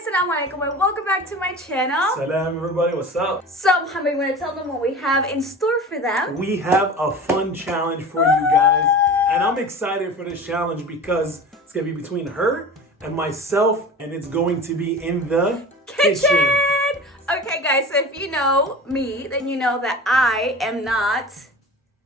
Assalamu alaikum and welcome back to my channel. Salam everybody, what's up? So Muhammad, we're going to tell them what we have in store for them. We have a fun challenge for you guys. And I'm excited for this challenge because it's going to be between her and myself. And it's going to be in the kitchen. Okay guys, so if you know me, then you know that I am not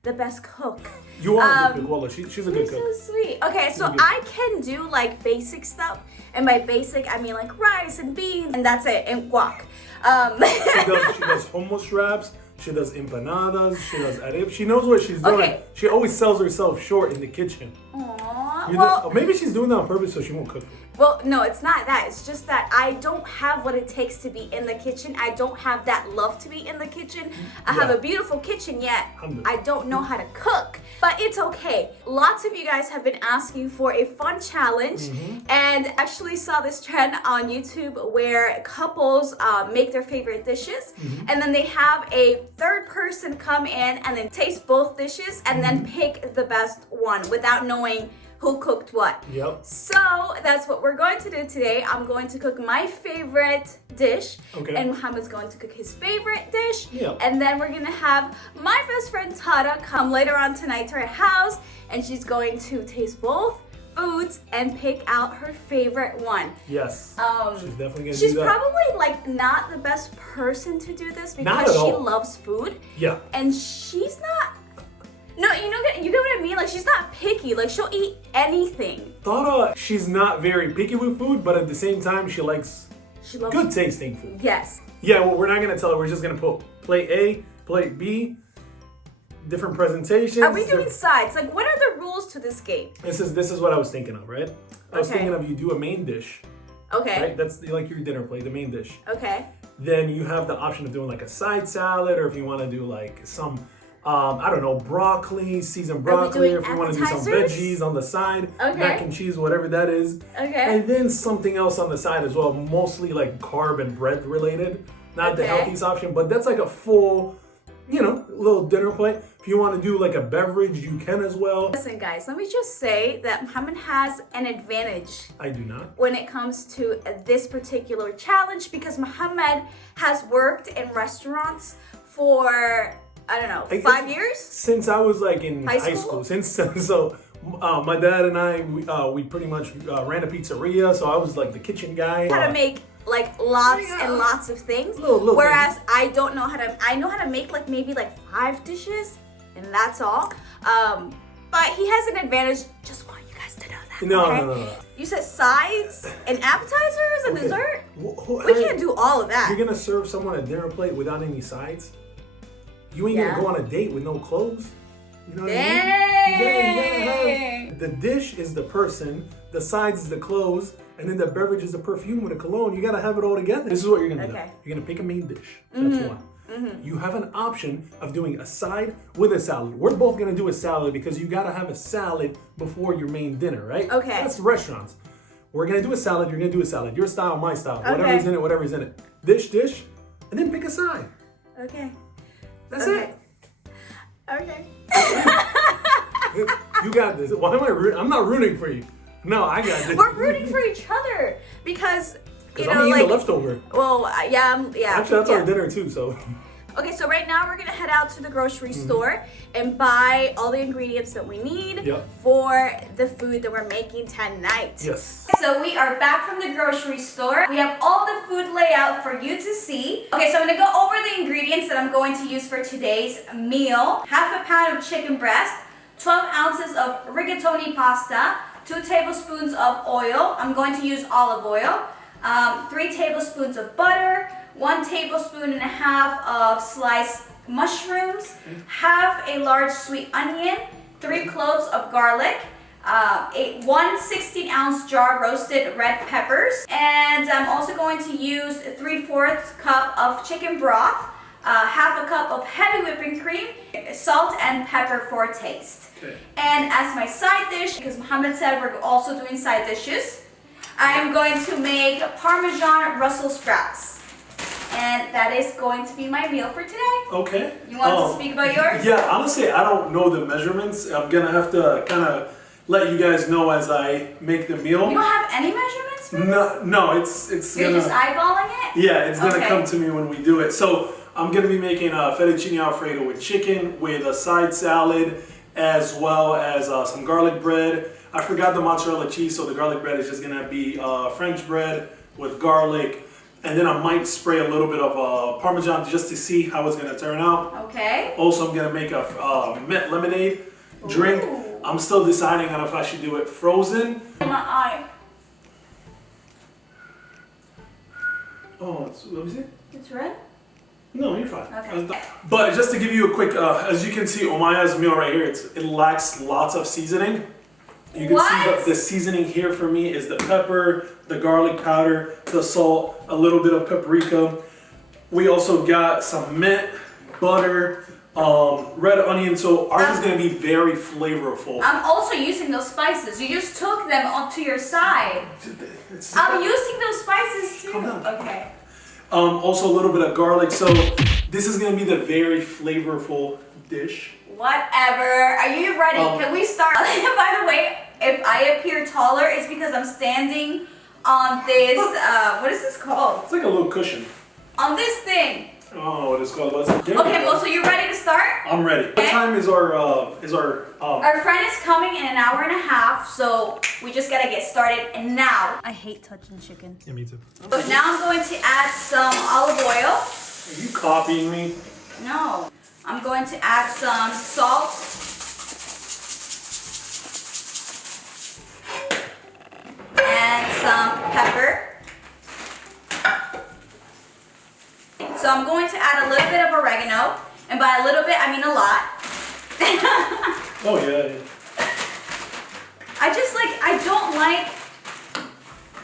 the best cook. You are a good cook. Wallah, she's a good cook. You're so sweet. Okay, so I can do like basic stuff. And by basic, I mean like rice and beans and that's it, and guac. She does hummus wraps. She does empanadas. She does arib. She knows what she's doing. Okay. She always sells herself short in the kitchen. Aww. Maybe she's doing that on purpose so she won't cook. Well, no, it's not that. It's just that I don't have what it takes to be in the kitchen. I don't have that love to be in the kitchen. I have a beautiful kitchen, yet I don't know how to cook. But it's okay. Lots of you guys have been asking for a fun challenge. And actually saw this trend on YouTube where couples make their favorite dishes. And then they have a third person come in and then taste both dishes and then pick the best one without knowing who cooked what. Yep. So that's what we're going to do today. I'm going to cook my favorite dish, and Muhammad's going to cook his favorite dish. Yep. And then we're gonna have my best friend Tada come later on tonight to our house, and she's going to taste both foods and pick out her favorite one. Yes. She's definitely gonna do that. She's probably like not the best person to do this because she loves food. Yeah. And she's not. No, you know what I mean? Like, she's not picky. Like, she'll eat anything. Thought she's not very picky with food, but at the same time, she loves good tasting food. Yes. Yeah, well, we're not going to tell her. We're just going to put plate A, plate B, different presentations. Are we doing sides? Like, what are the rules to this game? This is what I was thinking of, right? I was thinking of you do a main dish. Okay. Right? That's like your dinner plate, the main dish. Okay. Then you have the option of doing like a side salad, or if you want to do like some... I don't know, broccoli, seasoned broccoli, or if you want to do some veggies on the side, mac and cheese, whatever that is. Okay. And then something else on the side as well, mostly like carb and bread related. Not the healthiest option, but that's like a full, little dinner plate. If you want to do like a beverage, you can as well. Listen guys, let me just say that Muhammad has an advantage. I do not. When it comes to this particular challenge, because Muhammad has worked in restaurants for... I don't know, 5 years? Since I was like in high school. My dad and I, we pretty much ran a pizzeria, so I was like the kitchen guy. How to make like lots and lots of things. Whereas I don't know how to, I know how to make like maybe like 5 dishes and that's all. But he has an advantage. Just want you guys to know that. No. You said sides and appetizers and dessert? We can't do all of that. You're gonna serve someone a dinner plate without any sides? You ain't gonna go on a date with no clothes. You know what I mean? The dish is the person, the sides is the clothes, and then the beverage is the perfume with a cologne. You gotta have it all together. This is what you're gonna do. You're gonna pick a main dish. That's one. You have an option of doing a side with a salad. We're both gonna do a salad because you gotta have a salad before your main dinner, right? Okay. That's restaurants. We're gonna do a salad, you're gonna do a salad. Your style, my style. Whatever's in it, whatever's in it. Dish, and then pick a side. Okay. That's it. Okay. You got this. Why am I rooting? I'm not rooting for you. No, I got this. We're rooting for each other because I'm gonna eat the leftover. Well, yeah. Actually, that's our dinner too. So. Okay, so right now we're gonna head out to the grocery store and buy all the ingredients that we need for the food that we're making tonight. Yes. So we are back from the grocery store. We have all the food layout for you to see. Okay, so I'm gonna go over the ingredients that I'm going to use for today's meal. Half a pound of chicken breast, 12 ounces of rigatoni pasta, 2 tablespoons of oil. I'm going to use olive oil, 3 tablespoons of butter, 1 tablespoon and a half of sliced mushrooms, half a large sweet onion, 3 cloves of garlic, 1 16-ounce jar roasted red peppers, and I'm also going to use 3/4 cup of chicken broth, half a cup of heavy whipping cream, salt and pepper for taste. And as my side dish, because Muhammad said we're also doing side dishes, I am going to make Parmesan Brussels sprouts. And that is going to be my meal for today. Okay. You want to speak about yours? Yeah, honestly, I don't know the measurements. I'm going to have to kind of let you guys know as I make the meal. You don't have any measurements for this? No, it's You're gonna... just eyeballing it? Yeah, it's gonna come to me when we do it. So I'm gonna be making a fettuccine alfredo with chicken, with a side salad, as well as some garlic bread. I forgot the mozzarella cheese, so the garlic bread is just gonna be French bread with garlic. And then I might spray a little bit of Parmesan just to see how it's gonna turn out. Okay. Also, I'm gonna make a mint lemonade drink. Ooh. I'm still deciding on if I should do it frozen. My eye. Oh, let me see. It's red? No, you're fine. Okay. But just to give you a quick, as you can see, Omaya's meal right here, it lacks lots of seasoning. You can see that the seasoning here for me is the pepper, the garlic powder, the salt, a little bit of paprika. We also got some mint, butter, red onion, so ours is going to be very flavorful. I'm also using those spices. You just took them onto your side. I'm using those spices too. Okay. Also a little bit of garlic, so this is going to be the very flavorful dish. Whatever. Are you ready? Can we start? By the way, if I appear taller, it's because I'm standing on this, what is this called? It's like a little cushion. On this thing. Oh, what is it called? Okay, well, so you ready to start? I'm ready. Okay. What time is our Our friend is coming in an hour and a half, so we just gotta get started now. I hate touching chicken. Yeah, me too. So now I'm going to add some olive oil. Are you copying me? No. I'm going to add some salt. And some pepper. So I'm going to add a little bit of oregano. And by a little bit, I mean a lot. Oh, yeah. I don't like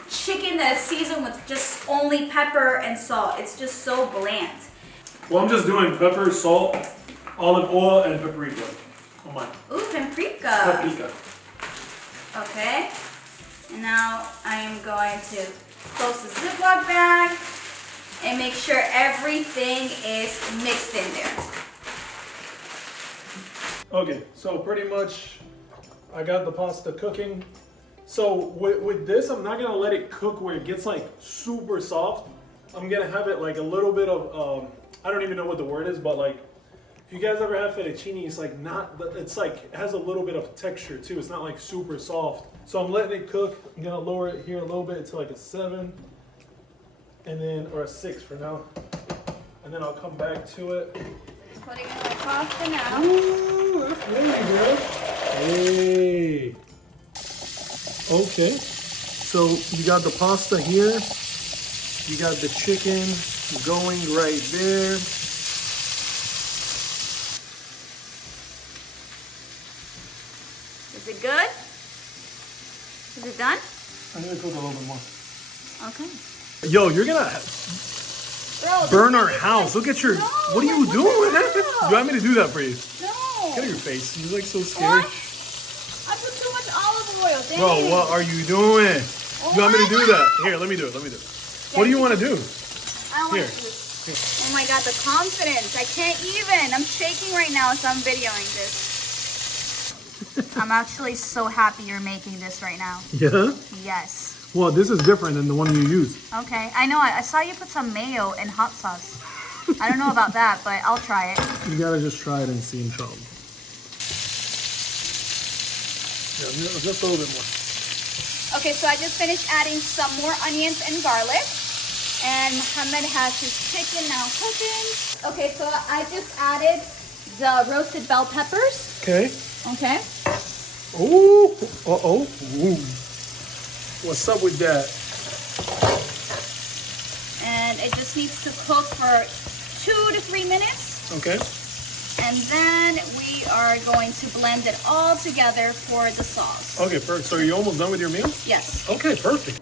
chicken that is seasoned with just only pepper and salt. It's just so bland. Well, I'm just doing pepper, salt, olive oil, and paprika. Oh my. Ooh, paprika. Paprika. Okay. And now I am going to close the Ziploc bag and make sure everything is mixed in there. Okay, so pretty much I got the pasta cooking. So with this, I'm not gonna let it cook where it gets like super soft. I'm gonna have it like a little bit of, I don't even know what the word is, but like, if you guys ever have fettuccine, it's like it's like, it has a little bit of texture too. It's not like super soft. So I'm letting it cook. I'm gonna lower it here a little bit to like a 7, and then, or a 6 for now. And then I'll come back to it. Putting in my pasta now. Ooh, that's really good. Hey. Okay. So you got the pasta here. You got the chicken going right there. Is it good? Is it done? I'm gonna cook a little bit more. Okay. Yo, you're gonna burn our house. Look at your. No, what are you doing? No. You want me to do that for you? No. Get out your face. You're like so scared. What? I put too much olive oil. Dang. Bro, what are you doing? Oh, You want me to do that? Here, let me do it. Let me do it. What do you want to do? I don't Here. want to. Oh my god, the confidence. I can't even. I'm shaking right now as I'm videoing this. I'm actually so happy you're making this right now. Yeah? Yes. Well, this is different than the one you used. Okay. I know. I saw you put some mayo and hot sauce. I don't know about that, but I'll try it. You gotta just try it and see, inshallah. Yeah, just a little bit more. Okay, so I just finished adding some more onions and garlic. And Mohammed has his chicken now cooking. Okay, so I just added the roasted bell peppers. Okay. Okay. Ooh. Uh-oh. Ooh. What's up with that? And it just needs to cook for 2 to 3 minutes. Okay. And then we are going to blend it all together for the sauce. Okay, perfect. So are you almost done with your meal? Yes. Okay, perfect.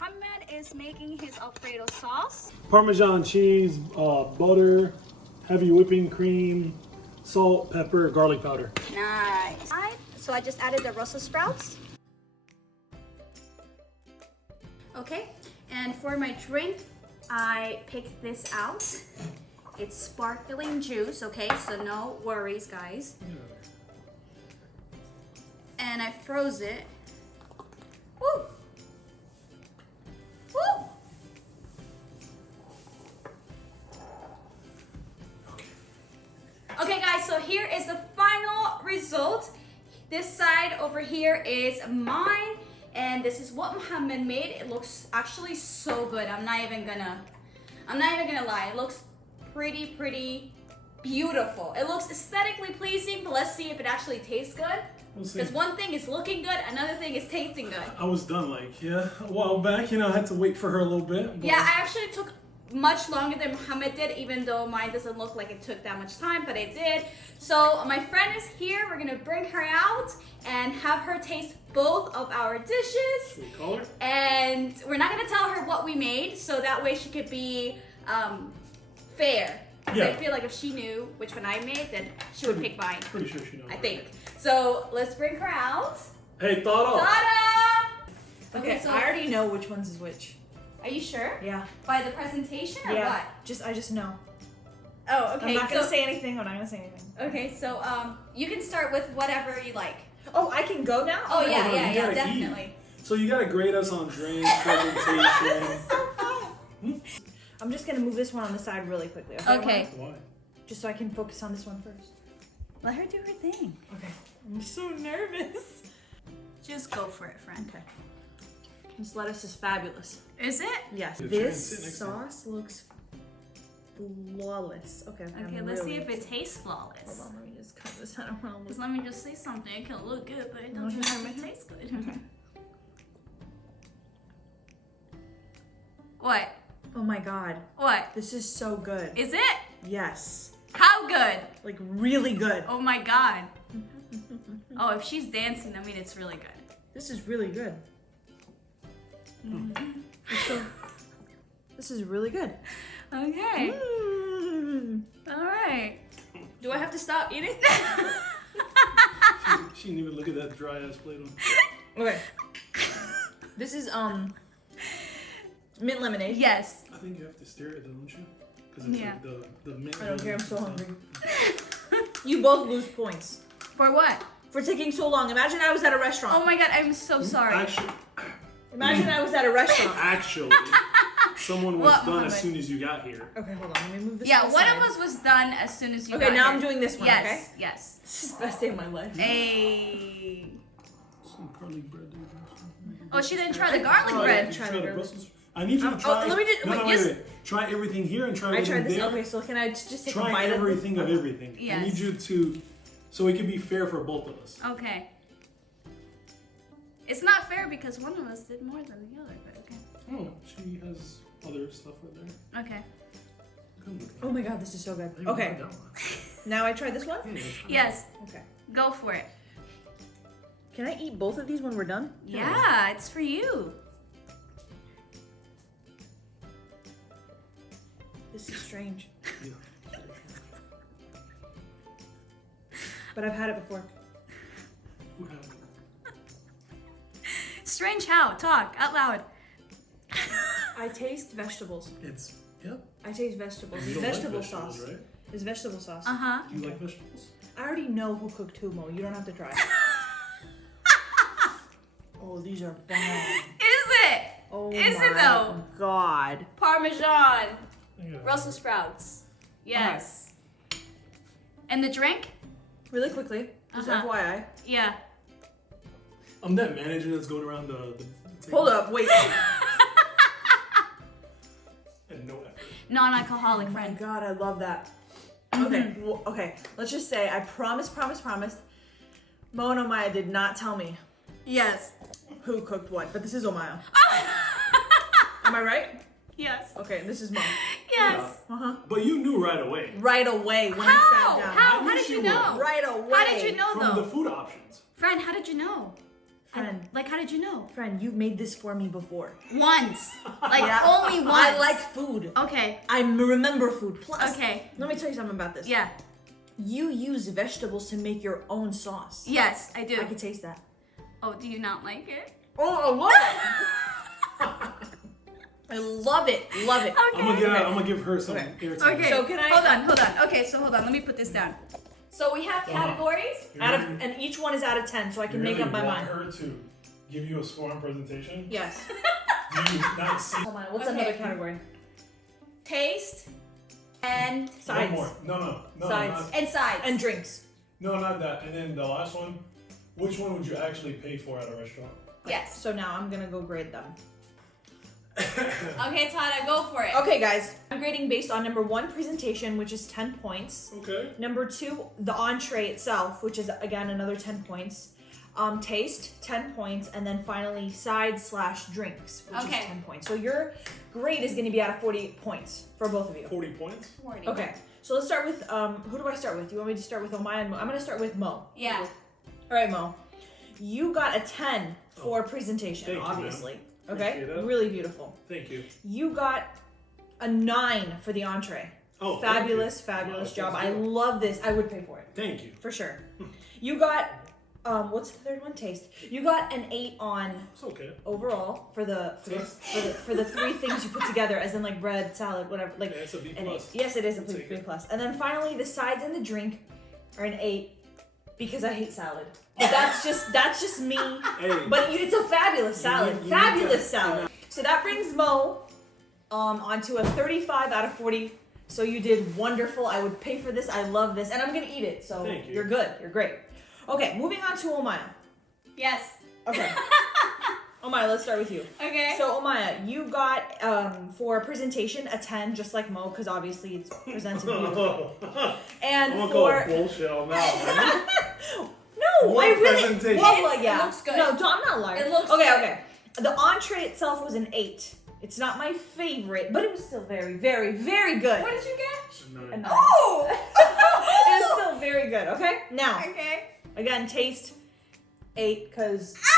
Mohammed is making his Alfredo sauce. Parmesan cheese, butter, heavy whipping cream, salt, pepper, garlic powder. Nice. So I just added the Brussels sprouts. Okay, And for my drink, I picked this out. It's sparkling juice, okay? So no worries, guys. And I froze it. Woo! Woo! Okay guys, so here is the final result. This side over here is mine, and this is what Muhammad made. It looks actually so good. I'm not even gonna lie. It looks pretty beautiful. It looks aesthetically pleasing, but let's see if it actually tastes good. Because one thing is looking good, another thing is tasting good. I was done a while back. I had to wait for her a little bit. Yeah, I actually took much longer than Muhammad did, even though mine doesn't look like it took that much time, but it did. So my friend is here. We're gonna bring her out and have her taste both of our dishes. Should we call her? And we're not gonna tell her what we made, so that way she could be fair. Yeah. I feel like if she knew which one I made, then she would pick mine. Pretty sure she knows. I think. So let's bring her out. Hey, thought off. Ta-da! Okay, so I already know which one's is which. Are you sure? Yeah. By the presentation or Yeah. what? I just know. Oh, okay. I'm not gonna say anything. I'm not gonna say anything. Okay, so you can start with whatever you like. Oh, I can go now? Oh no, you yeah, gotta definitely. So you gotta grade us on drinks, presentation. This is so fun. I'm just gonna move this one on the side really quickly. Okay. Why? Just so I can focus on this one first. Let her do her thing. Okay. I'm so nervous. Just go for it, friend. Okay. This lettuce is fabulous. Is it? Yes. Yeah, try and This sit next to me. sauce looks flawless. Okay. Okay, let's see if it tastes flawless. Hold on, let me just cut this. I don't want to Because look. let me just say something. It can look good, but it doesn't have to taste good. What? Oh my god. What? This is so good. Is it? Yes. How good? Like really good. Oh my god. Oh, if she's dancing, I mean it's really good. This is really good. This is really good. Okay. Mm. All right. Do I have to stop eating? She didn't even look at that dry ass plate on. Okay. This is mint lemonade. Yes. I think you have to stare at it, don't you? Because it's Yeah. like the mint. I don't care. I'm so stuff. hungry. You both lose points For what? for taking so long. Imagine I was at a restaurant. Oh my god, I'm so sorry. Imagine I was at a restaurant. Actually, someone was What, done Muhammad? as soon as you got here. Okay, hold on. Let me move this. Yeah, to the one side. of us was done as soon as you Okay, got now here. I'm doing this one. Yes, Okay. yes. This is the best day of my life. Hey. Some garlic bread. Oh, she didn't try the garlic Oh, bread. yeah. Try Try the the Brussels. I need you to try. let me just- no, wait, no, just- wait. Try everything here and try I everything tried this. there. Okay, so can I just take a Try bite everything of everything. Yes. I need you to, so it can be fair for both of us. Okay. It's not fair because one of us did more than the other, but okay. Oh, she has other stuff right there. Okay. Come look at Oh my god, this is so good. it. Okay, That one. now I try this one. Yeah, try Yes, Okay. go for it. Can I eat both of these when we're done? Yeah, it's for you. This is strange, it. but I've had it before. Who has it? Strange how? Talk out loud. I taste vegetables. It's, yep. I taste vegetables. You It's don't like vegetable vegetables, sauce. right? It's vegetable sauce. Uh-huh. Do you like vegetables? I already know who cooked humo. You don't have to try. Oh, these are bomb. Is it? Oh Is my it though? God. Parmesan. Yeah. Brussels sprouts. Yes. And the drink? Really quickly, just Uh-huh. FYI. Yeah. I'm that manager that's going around the Hold up, wait. And no effort. Non-alcoholic Oh my friend. god, I love that. Okay, okay. Let's just say I promised. Mo and Omaya did not tell me Yes. who cooked what, but this is Omaya. Am I right? Yes. Okay, this is Mo. Yes. But you knew right away. Right away when I How? sat down. How? I How knew did she you would. know? Right away. How did you know From though? the food options. Friend, how did you know? Friend, Like, how did you know? friend, you've made this for me before. Once. Like, Yeah. only once. I like food. Okay. I remember food. Plus, Okay. let me tell you something about this. Yeah. You use vegetables to make your own sauce. Yes, I do. I can taste that. Oh, do you not like it? Oh, I love it. I love it. Love it. Okay. I'm gonna give her some airtime. Okay. So can I- Hold on. Okay, so hold on. Let me put this down. So we have categories. And each one is out of 10, so I can make up my mind. her to give you a score on presentation? Yes. Do you not see? Hold on. What's Okay. another category? Taste and Sides. One more. No. Sides. and sides. And drinks. No, not that. And then the last one, which one would you actually pay for at a restaurant? yes. So now I'm gonna go grade them. Okay, Tada, go for it. Okay, guys. I'm grading based on number 1, presentation, which is 10 points. Okay. Number 2, the entree itself, which is again another 10 points. Taste, 10 points, and then finally sides/drinks, which Okay. is 10 points. So your grade is going to be out of 40 points for both of you. 40 points? 40. Okay, so let's start with who do I start with? Do you want me to start with Omaya and Mo? I'm going to start with Mo. Yeah. All right, Mo. You got a 10 for presentation, Thank you, obviously. ma'am. Okay, Appreciate that. really beautiful. Thank you. You got a 9 for the entree. Oh, Fabulous thank you. Wow, job. thanks I a lot. love this. I would pay for it. Thank you. For sure. You got, what's the third one? Taste. You got an 8 on It's okay. overall for the Taste. for the 3 things you put together, as in like bread, salad, whatever. Like Yeah, it's a B+. an 8. Yes, it is a I'll take B+. it. And then finally, the sides and the drink are an 8 because I hate salad. But that's just me. Hey. But it's a fabulous salad. you need Fabulous to- salad. So that brings Mo onto a 35 out of 40. So you did wonderful. I would pay for this. I love this. And I'm going to eat it. So Thank you. You're good. You're great. Okay, moving on to Omaya. Yes. Okay. Omaya, let's start with you. Okay. So Omaya, you got for presentation a 10, just like Mo, because obviously it's presented beautiful. And I'm gonna call for it bullshit on that one. no, What I really presentation? well, It yeah. looks good. No, I'm not lying. It looks okay. good. Okay. The entree itself was an 8. It's not my favorite, but it was still very, very, very good. What did you get? A 9. Oh! It was still very good. Okay. Now, Okay. again, taste 8 because. Ouch!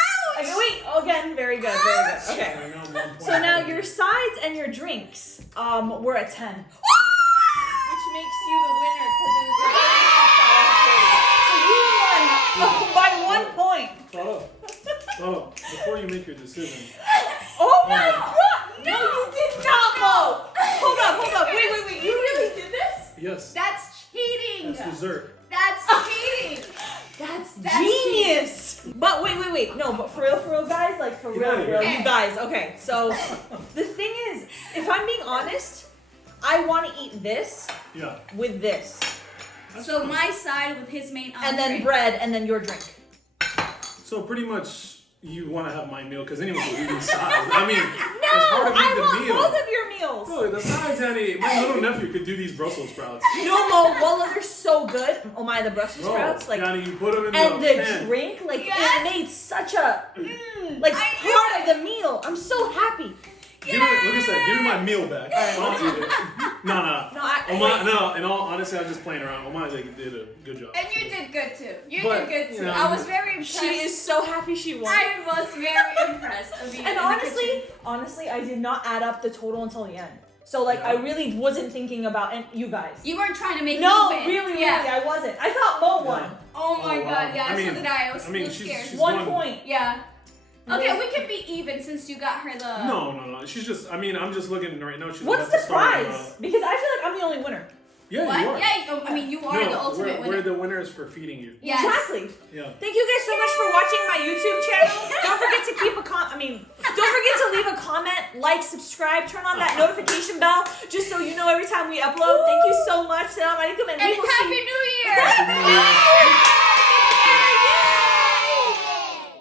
Okay, wait. Again, very good, very good. Okay. I know, 1 point. So now your sides and your drinks were a 10. Which makes you the winner because it was a $36.30. So you won by 1 point. Oh, before you make your decision. Oh my god! No, you did not, Mo! Hold up. Wait. You really did this? Yes. That's cheating. That's dessert. That's cheating. That's That's genius! But wait. No, but for real, guys, like for real, Yeah. you guys. Okay, so the thing is, if I'm being honest, I want to eat this Yeah. with this. So my side with his main entree. And then bread, and then your drink. So pretty much you want to have my meal because anyone will eat inside. I mean, No, it's hard to I eat want the meal. both of your meals. Bro, the sides, Annie. My little nephew could do these Brussels sprouts. No, Mo, wallah, they're so good. Oh my, the Brussels Bro, sprouts, like, Yanni, you put them in and the the pan. drink, like, Yes. it made such a, like, I knew part of the meal. I'm so happy. Give me, look at that. Give me my meal back. I'll eat it. No. No, in all honesty, I was just playing around. Omaya did a good job. And you did good too. You But, did good too. you know, I was very impressed. She is so happy she won. I was very impressed of you. And honestly, I did not add up the total until the end. So, like, Yeah. I really wasn't thinking about you guys. you weren't trying to make No, me win. really, Yeah. I wasn't. I thought Mo won. Oh my Oh, wow. god, yeah, I mean- so did I. I was a little she's- scared. she's 1 won. point. Yeah. Okay, Yeah. we can be even since you got her the. No. She's just. I mean, I'm just looking right now. She's What's about the to start, prize? Because I feel like I'm the only winner. Yeah, What? you are. Yeah, I mean, you are the ultimate we're winner. the winners for feeding you. Yes. Exactly. Yeah. Thank you guys so much for watching my YouTube channel. Don't forget to keep a don't forget to leave a comment, like, subscribe, turn on that notification bell, just so you know every time we upload. Thank you so much. Salam alaikum, and we And will see happy